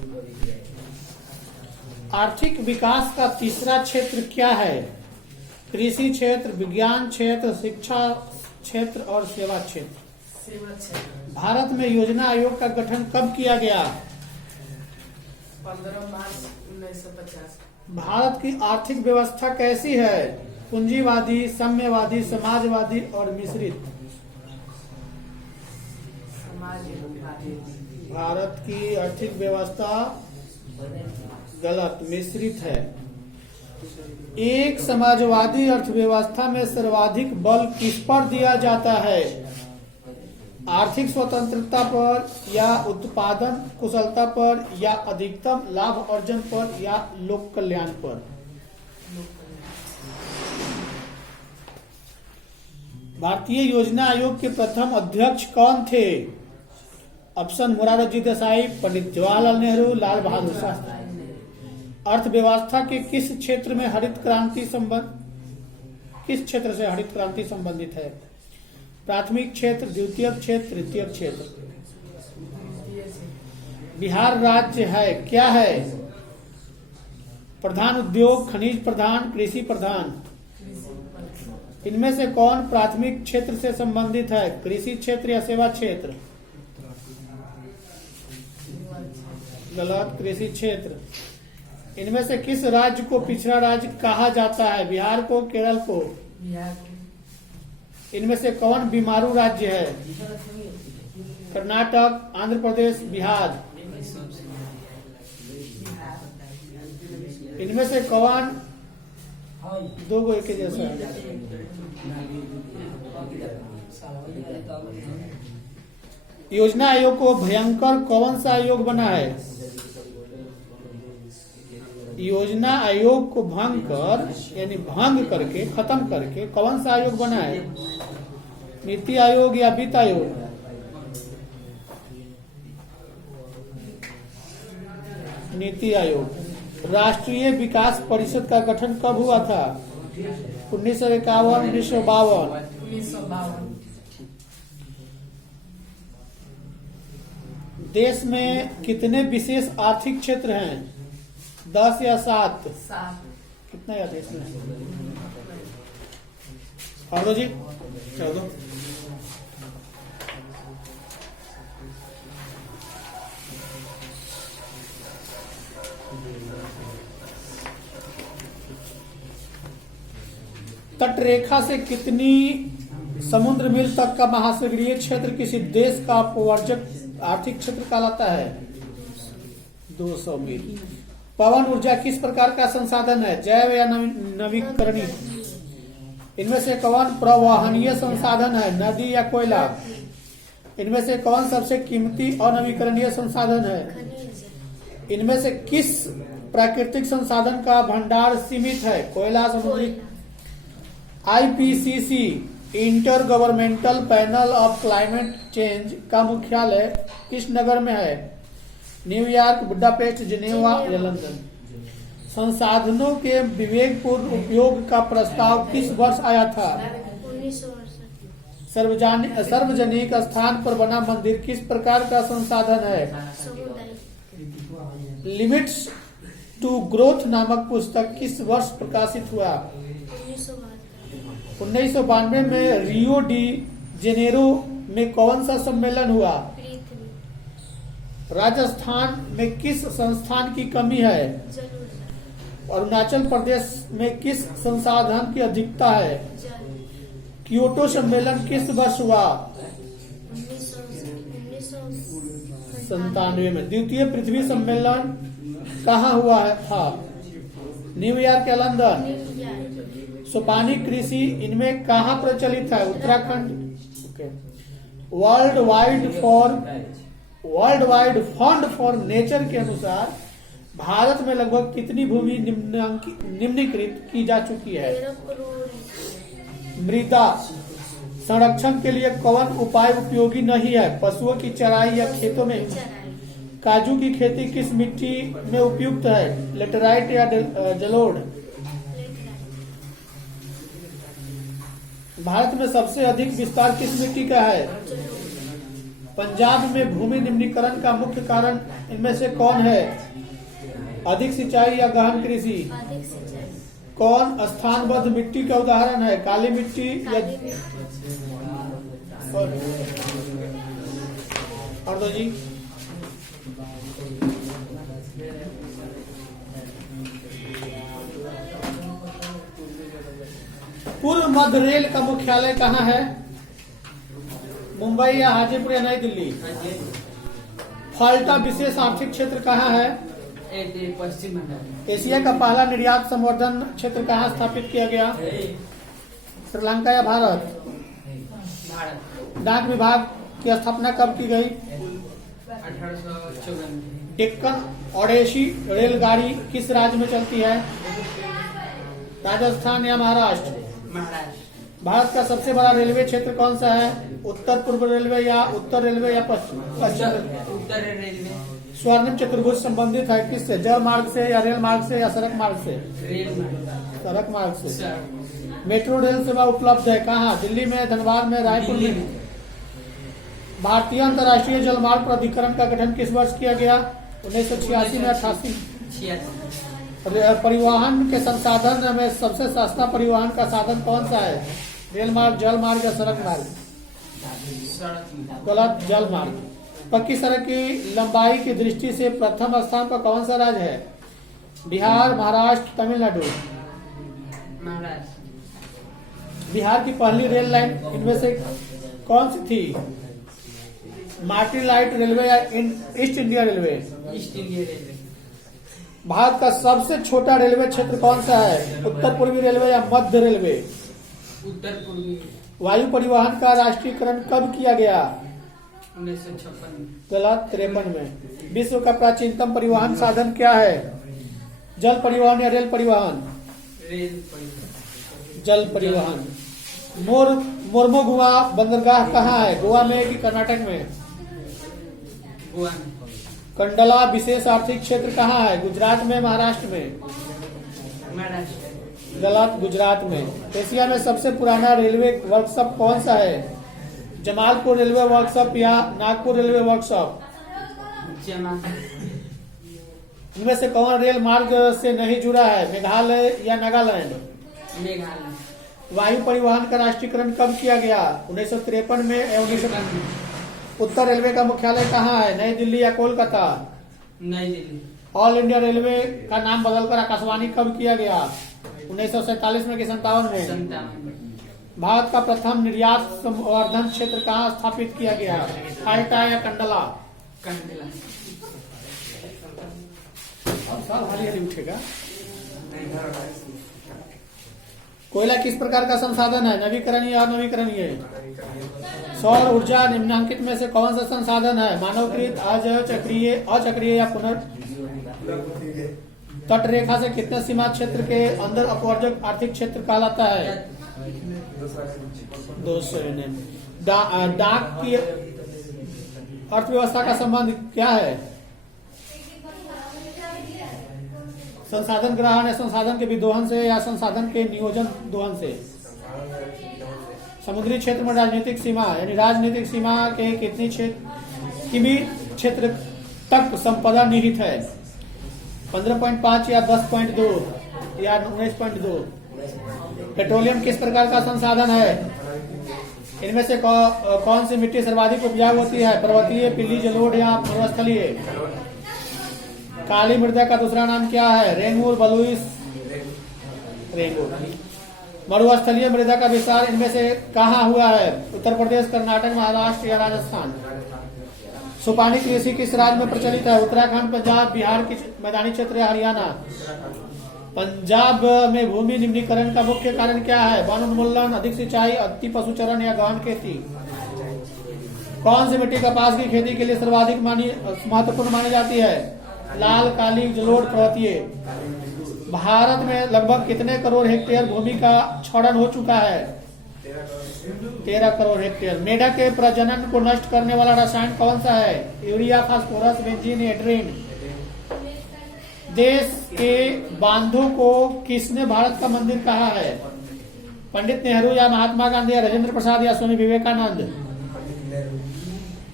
आर्थिक विकास का तीसरा क्षेत्र क्या है? कृषि क्षेत्र, विज्ञान क्षेत्र, शिक्षा क्षेत्र और सेवा क्षेत्र। भारत में योजना आयोग का गठन कब किया गया? 15 मार्च 1950। भारत की आर्थिक व्यवस्था कैसी है? पूंजीवादी, साम्यवादी, समाजवादी और मिश्रित। समाजवादी। भारत की आर्थिक व्यवस्था गलत, मिश्रित है। एक समाजवादी अर्थव्यवस्था में सर्वाधिक बल किस पर दिया जाता है? आर्थिक स्वतंत्रता पर या उत्पादन कुशलता पर या अधिकतम लाभ अर्जन पर या लोक कल्याण पर? भारतीय योजना आयोग के प्रथम अध्यक्ष कौन थे? ऑप्शन मोरारजी देसाई, पंडित जवाहरलाल नेहरू, लाल बहादुर शास्त्री। अर्थव्यवस्था के किस क्षेत्र से हरित क्रांति संबंधित है? प्राथमिक क्षेत्र, द्वितीयक क्षेत्र, तृतीयक क्षेत्र। बिहार राज्य है क्या है? प्रधान उद्योग, खनिज प्रधान, कृषि प्रधान। इनमें से कौन प्राथमिक क्षेत्र से संबंधित है? कृषि क्षेत्र या सेवा क्षेत्र? गलत, कृषि क्षेत्र। इनमें से किस राज्य को पिछड़ा राज्य कहा जाता है? बिहार को, केरल को? इनमें से कौन बीमारू राज्य है? कर्नाटक, आंध्र प्रदेश, बिहार। इनमें से कौन दो गो एक जैसा है? योजना आयोग को भयंकर कौन सा आयोग बना है? योजना आयोग को भंग कर यानी भंग करके खत्म करके कौन सा आयोग बना है? नीति आयोग या वित्त आयोग? नीति आयोग। राष्ट्रीय विकास परिषद का गठन कब हुआ था? 1951, 1952? 1952। देश में कितने विशेष आर्थिक क्षेत्र हैं? 10 या 7? 7। कितना या देश में? और जी चलो दो। तट रेखा से कितनी समुद्र मील तक का महासागरीय क्षेत्र किसी देश का अपवर्जक आर्थिक क्षेत्र कहलाता है? 200 मील। पवन ऊर्जा किस प्रकार का संसाधन है? जैव या नवीकरणीय? इनमें से कौन प्रवाहनीय संसाधन है? नदी या कोयला? इनमें से कौन सबसे कीमती अनवीकरणीय संसाधन है? इनमें से किस प्राकृतिक संसाधन का भंडार सीमित है? कोयला, समुद्री? IPCC inter governmental panel of climate change का मुख्यालय किस नगर में है? न्यूयॉर्क, बुडापेस्ट, जिनेवा या लंदन? संसाधनों के विवेकपूर्ण उपयोग का प्रस्ताव किस वर्ष आया था? 1968। सार्वजनिक स्थान पर बना मंदिर किस प्रकार का संसाधन है? लिमिट्स टू ग्रोथ नामक पुस्तक किस वर्ष प्रकाशित हुआ? 1992 में रियो डी जेनेरो में कौन सा सम्मेलन हुआ? राजस्थान में किस संस्थान की कमी है? अरुणाचल प्रदेश में किस संसाधन की अधिकता है? क्योटो सम्मेलन किस वर्ष हुआ? 97 में। द्वितीय पृथ्वी सम्मेलन कहाँ हुआ था? न्यूयॉर्क या लंदन? सोपानी कृषि इनमें कहाँ प्रचलित है? Uttarakhand. World wide fund for nature के अनुसार भारत में लगभग कितनी भूमि निम्नीकृत की जा चुकी है? मृदा संरक्षण के लिए कौन उपाय उपयोगी नहीं है? पशुओं की चराई या खेतों में? काजू की खेती किस मिट्टी में उपयुक्त है? लेटराइट या जलोढ़? भारत में सबसे अधिक विस्तार किस मिट्टी का है? पंजाब में भूमि निम्नीकरण का मुख्य कारण इनमें से कौन है? अधिक सिंचाई या गहन कृषि? अधिक सिंचाई। कौन स्थानबद्ध मिट्टी का उदाहरण है? काली मिट्टी या काली मिट्टी। और दो जी। पूर्व मध्य रेल का मुख्यालय कहाँ है? मुंबई या हाजीपुर या नई दिल्ली? फाल्टा विशेष आर्थिक क्षेत्र कहाँ है? पश्चिम बंगाल। एशिया का पहला निर्यात संवर्धन क्षेत्र कहाँ स्थापित किया गया? श्रीलंका या भारत? भारत। डाक विभाग की स्थापना कब की गई? 1854। डेक्कन ओडेसी रेलगाड़ी किस राज्य में चलती है? राजस्थान या महाराष्ट्र? महाराष्ट्र। भारत का सबसे बड़ा रेलवे क्षेत्र कौन सा है? उत्तर पूर्व रेलवे या उत्तर रेलवे या पश्चिम? उत्तर रेलवे। स्वर्णिम चतुर्भुज संबंधित है किससे? जल मार्ग से या रेल मार्ग से या सड़क मार्ग से? रेल सड़क मार्ग से। मेट्रो रेल सेवा उपलब्ध है कहाँ? दिल्ली में, धनबाद में, रायपुर में? भारतीय अंतर्राष्ट्रीय जल मार्ग प्राधिकरण का गठन किस वर्ष किया गया? 1986 में, 88? 86। परिवहन के संसाधन में सबसे सस्ता परिवहन का साधन कौन सा है? रेल मार्ग, जल मार्ग या सड़क मार्ग? सड़क। गलत, जल मार्ग। पक्की सड़क की लंबाई की दृष्टि से प्रथम स्थान पर कौन सा राज्य है? बिहार, महाराष्ट्र, तमिलनाडु? महाराष्ट्र। बिहार की पहली रेल लाइन इनमें से कौन सी थी? मार्टिन लाइट रेलवे या east India railway? East India railway. Bharat का सबसे छोटा रेलवे क्षेत्र कौन सा है? उत्तर पूर्वी रेलवे या मध्य रेलवे? उत्तर पूर्वी। वायु परिवहन का राष्ट्रीयकरण कब किया गया? 1956। गलत, 53 में। विश्व का प्राचीनतम परिवहन साधन क्या है? जल परिवहन या रेल परिवहन? रेल परिवहन। जल परिवहन। मोर्मुगुआ बंदरगाह कहाँ है? गोवा में कि कर्नाटक में? गोवा में। कंडला विशेष आर्थिक क्षेत्र कहाँ है? गुजरात में, महाराष्ट्र में? महाराष्ट्र। गलत, गुजरात में। एशिया में सबसे पुराना रेलवे वर्कशॉप कौन सा है? जमालपुर रेलवे वर्कशॉप या नागपुर रेलवे वर्कशॉप? इनमें से कौन रेल मार्ग से नहीं जुड़ा है? मेघालय या नागालैंड? मेघालय। वायु परिवहन का राष्ट्रीयकरण कब किया गया? 1953 में या 1990? उत्तर रेलवे का मुख्यालय कहाँ है? नई दिल्ली या कोलकाता? नई दिल्ली। ऑल इंडिया रेलवे का नाम बदलकर आकाशवाणी कब किया गया? 1947 में कि 57 में? 57 में। भारत का प्रथम निर्यात संवर्धन क्षेत्र कहाँ स्थापित किया गया? फाल्टा या कंडला? कंडला। साल हाली उठेगा। कोयला किस प्रकार का संसाधन है? नवीकरणीय या अनवीकरणीय? सौर ऊर्जा निम्नलिखित में से कौन सा संसाधन है? मानवकृत, अचक्रीय या पुनः? तट रेखा से कितने सीमा क्षेत्र के अंदर अपवर्जक आर्थिक क्षेत्र कहलाता है? 200 NM। डाक की अर्थव्यवस्था का संबंध क्या है? संसाधन ग्रहण या संसाधन के विदोहन से या संसाधन के नियोजन दोहन से? समुद्री क्षेत्र में राजनीतिक सीमा यानी राजनीतिक सीमा के कितनी किमी क्षेत्र तक संपदा निहित है? 15.5 या 10.2 या 19.2? पेट्रोलियम किस प्रकार का संसाधन है? इनमें से कौन सी मिट्टी सर्वाधिक उपजाऊ होती है? पर्वतीय, पीली जलोढ़ या मरुस्थलीय? काली मृदा का दूसरा नाम क्या है? रेंगूर, बलुई, रेंगूर। मरुस्थलीय मृदा का विस्तार इनमें से कहाँ हुआ है? उत्तर प्रदेश, कर्नाटक, महाराष्ट्र या राजस्थान? सुपानी कृषि किस राज्य में प्रचलित है? उत्तराखंड, पंजाब, बिहार की मैदानी क्षेत्र या हरियाणा? पंजाब में भूमि निम्नीकरण का मुख्य कारण क्या है? वन उन्मूलन, अधिक सिंचाई, अति पशुचरण या गहन खेती? कौन सी मिट्टी कपास की खेती के लिए सर्वाधिक महत्वपूर्ण मानी जाती है? लाल, काली, जलोढ़, पर्वतीय? भारत में लगभग कितने करोड़ हेक्टेयर भूमि का क्षरण हो चुका है? 13 करोड़ हेक्टेयर। मेढक के प्रजनन को नष्ट करने वाला रसायन कौन सा है? Urea, phosphorus, benzene, एड्रीन? देश के बांधों को किसने भारत का मंदिर कहा है? पंडित नेहरू या महात्मा गांधी या राजेंद्र प्रसाद या स्वामी विवेकानंद?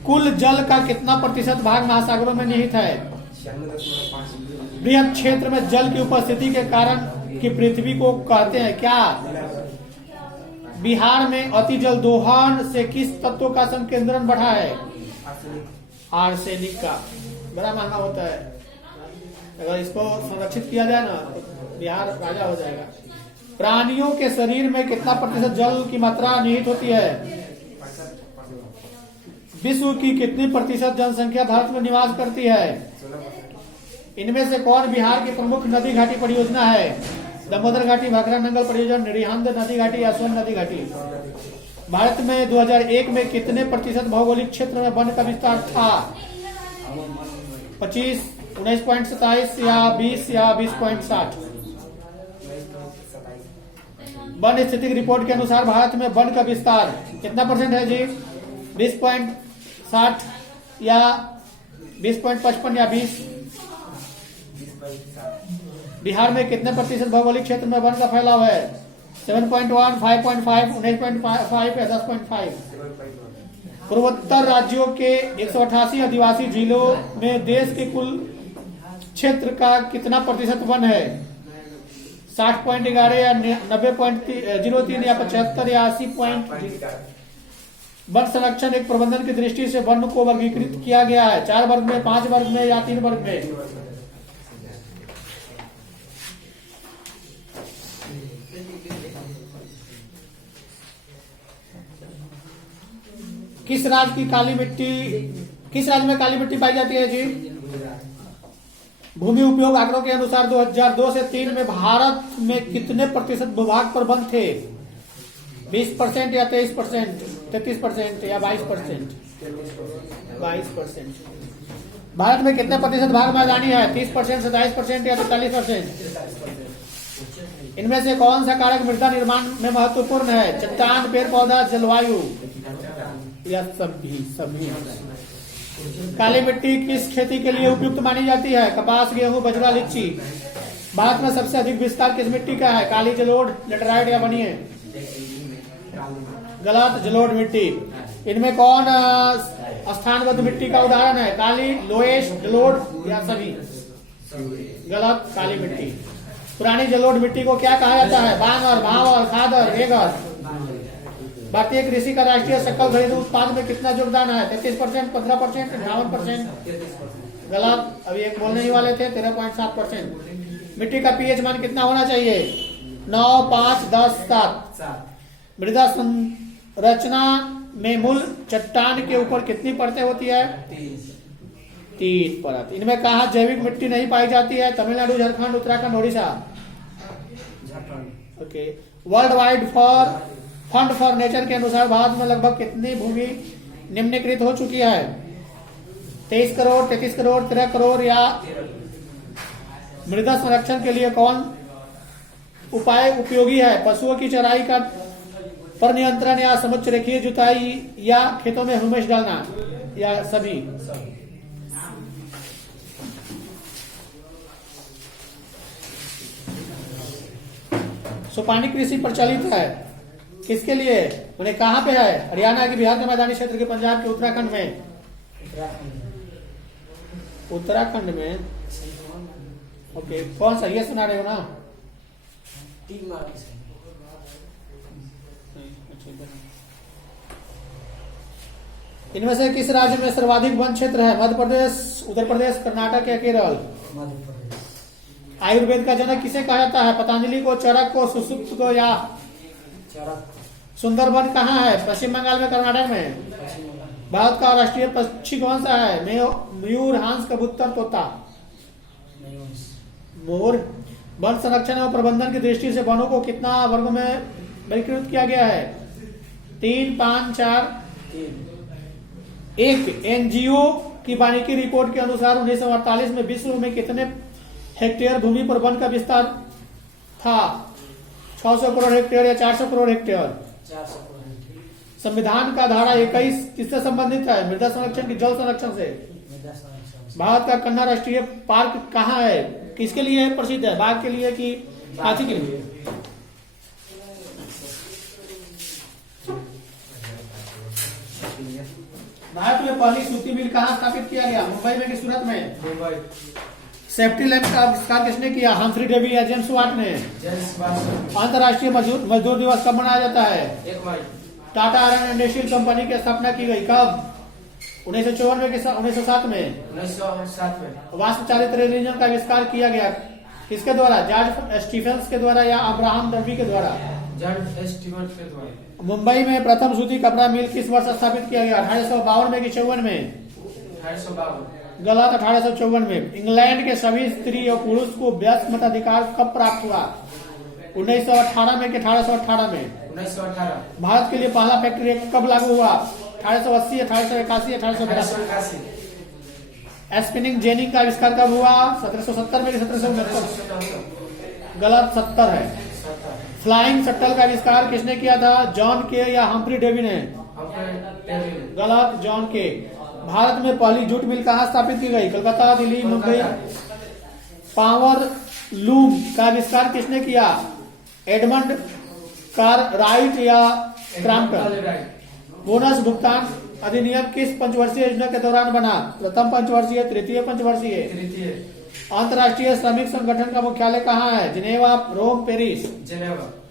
कुल जल का कितना प्रतिशत भाग महासागरों में निहित है? 96.5। बृहद क्षेत्र में जल की उपस्थिति के कारण कि पृथ्वी को कहते हैं क्या? बिहार में अति जल दोहन से किस तत्व का संकेंद्रण बढ़ा है? आर्सेनिक का। बड़ा महंगा होता है, अगर इसको संरक्षित किया जाए ना तो बिहार राजा हो जाएगा। प्राणियों के शरीर में कितना प्रतिशत जल की मात्रा निहित होती है? विश्व की कितनी प्रतिशत जनसंख्या भारत में निवास करती है? इनमें से कौन बिहार की प्रमुख नदी घाटी परियोजना है? दामोदर घाटी, भाखड़ा नंगल परियोजना, निरिहंद नदी घाटी या सोन नदी घाटी? भारत में 2001 में कितने प्रतिशत भौगोलिक क्षेत्र में वन का विस्तार था? 25, 19.27 या 20 या 20.60? वन स्थिति रिपोर्ट के अनुसार भारत में वन का विस्तार कितना परसेंट है जी? 20.60 या 20.55 या 20? बिहार में कितने प्रतिशत भौगोलिक क्षेत्र में वन का फैलाव है? 7.1, 5.5, 19.5 या 10.5? पूर्वोत्तर राज्यों के 188 आदिवासी जिलों में देश के कुल क्षेत्र का कितना प्रतिशत वन है? 60.11 या 90.03 या 75 या 80. वन संरक्षण एक प्रबंधन की दृष्टि से वन को वर्गीकृत किया गया है 4 वर्ग में, 5 वर्ग में या 3 वर्ग में? किस राज्य में काली मिट्टी पाई जाती है जी? भूमि उपयोग आंकड़ों के अनुसार 2002 से 3 में भारत में कितने प्रतिशत भूभाग पर वन थे? 20% या 23%, 33% या 22%? 22%। भारत में कितने प्रतिशत भाग मैदानी है? 30%, 27% या 43%? इनमें से कौन सा कारक मृदा निर्माण में महत्वपूर्ण है? चट्टान, पेड़ पौधा, जलवायु या सभी? काली मिट्टी किस खेती के लिए उपयुक्त मानी जाती है? कपास, गेहूं, बजरा, लीची? भारत में सबसे अधिक विस्तार किस मिट्टी का है? काली, जलोढ़, लेटराइट या बनिए? गलत, जलोढ़ मिट्टी। इनमें कौन स्थानबद्ध मिट्टी का उदाहरण है? काली, लोएश, जलोढ़ या सभी? गलत, काली मिट्टी। पुरानी जलोढ़ मिट्टी को क्या कहा जाता है? बांगर, भावर, खादर, रेगर? भारतीय कृषि का राष्ट्रीय सकल घरेलू उत्पाद में कितना योगदान है? 33%, 15%, 58%? गलत, अभी एक बोलने ही वाले थे, 13.7%। मिट्टी का पीएच मान कितना होना चाहिए? 9, 5, 10, 7? मृदा संरचना में मूल चट्टान के ऊपर कितनी परतें होती है? 3 परत। इनमें कहा जैविक मिट्टी नहीं पाई जाती है? Tamil Nadu, Jharkhand, Uttarakhand, Odisha? Okay. World wide fund for nature के अनुसार भारत में लगभग कितनी भूमि निम्नीकृत हो चुकी है? 23 करोड़, 33 करोड़, 13 करोड़ या? मृदा संरक्षण के लिए कौन उपाय उपयोगी है? पशुओं की चराई का पर नियंत्रण या समुच्च रेखीय जुताई या खेतों में ह्यूमस डालना या सभी? सुपानी कृषि प्रचलित है किसके लिए? उन्हें कहाँ पे है? हरियाणा के, बिहार के मैदानी क्षेत्र के, पंजाब के, उत्तराखंड में? उत्तराखंड में। ओके, कौन सा? ये सुना रहे हो ना? इनमें से किस राज्य में सर्वाधिक वन क्षेत्र है? मध्य प्रदेश, उत्तर प्रदेश, कर्नाटक या केरल? आयुर्वेद का जनक किसे कहा जाता है? पतंजलि को, चरक को, सुश्रुत को या? सुंदरबन कहाँ है? पश्चिम बंगाल में, कर्नाटक में? भारत का राष्ट्रीय पक्षी कौन सा है? मयूर, हंस, कबूतर, तोता? मोर। वन संरक्षण एवं प्रबंधन की दृष्टि से वनों को कितना वर्गों में वर्गीकृत किया गया है? 3, 5, 4? एक एनजीओ की वानिकी रिपोर्ट के अनुसार 1948 में विश्व में कितने हेक्टेयर भूमि पर वन का विस्तार था? 600 करोड़ हेक्टेयर या 400 करोड़ हेक्टेयर? 400 करोड़। संविधान का धारा 21 किससे संबंधित है? मृदा संरक्षण की जल संरक्षण से? भारत का कन्हा राष्ट्रीय पार्क कहाँ है? किसके लिए प्रसिद्ध है? बाघ के लिए कि हाथी के लिए? भारत में पहली सूती मिल कहाँ स्थापित किया गया? मुंबई में कि सूरत में? मुंबई। सेफ्टी लैंप का आविष्कार किसने किया? हम्फ्री डेवी या जेम्स वाट ने? James Watson. अंतर्राष्ट्रीय मजदूर दिवस कब मनाया जाता है? 1 मई। Tata iron and steel company की स्थापना की गई कब? 1954 में कि 1907 में? 1907 में। वाष्प चालित टेलीविजन का आविष्कार किया गया किसके द्वारा? जॉर्ज स्टीफेंस के द्वारा या अब्राहम डर्बी के द्वारा? जॉर्ज स्टीफेंस के द्वारा। मुंबई में प्रथम सूती कपड़ा मिल किस वर्ष स्थापित किया गया? 1852 में कि 54 में? 1852। गलत, 1854 में। इंग्लैंड के सभी स्त्री और पुरुष को व्यस्क मताधिकार कब प्राप्त हुआ? 1918 में कि 1818 में? 1918। भारत के लिए पहला फैक्ट्री एक्ट कब लागू हुआ? 1880, 1881, 1882? 1881। स्पिनिंग जेनी का आविष्कार कब हुआ? 1770 में कि 1769? 1770। गलत, 70 है। 70। फ्लाइंग शटल का आविष्कार किसने किया था? जॉन के या हम्फ्री डेवी ने? गलत, जॉन के। भारत में पहली जूट मिल कहाँ स्थापित की गई? कलकत्ता, दिल्ली, मुंबई? पावर लूम का आविष्कार किसने किया? एडमंड कारराइट या क्रॉम्पटन? बोनस भुगतान अधिनियम किस पंचवर्षीय योजना के दौरान बना? प्रथम पंचवर्षीय, तृतीय पंचवर्षीय? तृतीय। अंतर्राष्ट्रीय श्रमिक संगठन का मुख्यालय कहाँ है? जिनेवा, रोम, पेरिस? जेनेवा।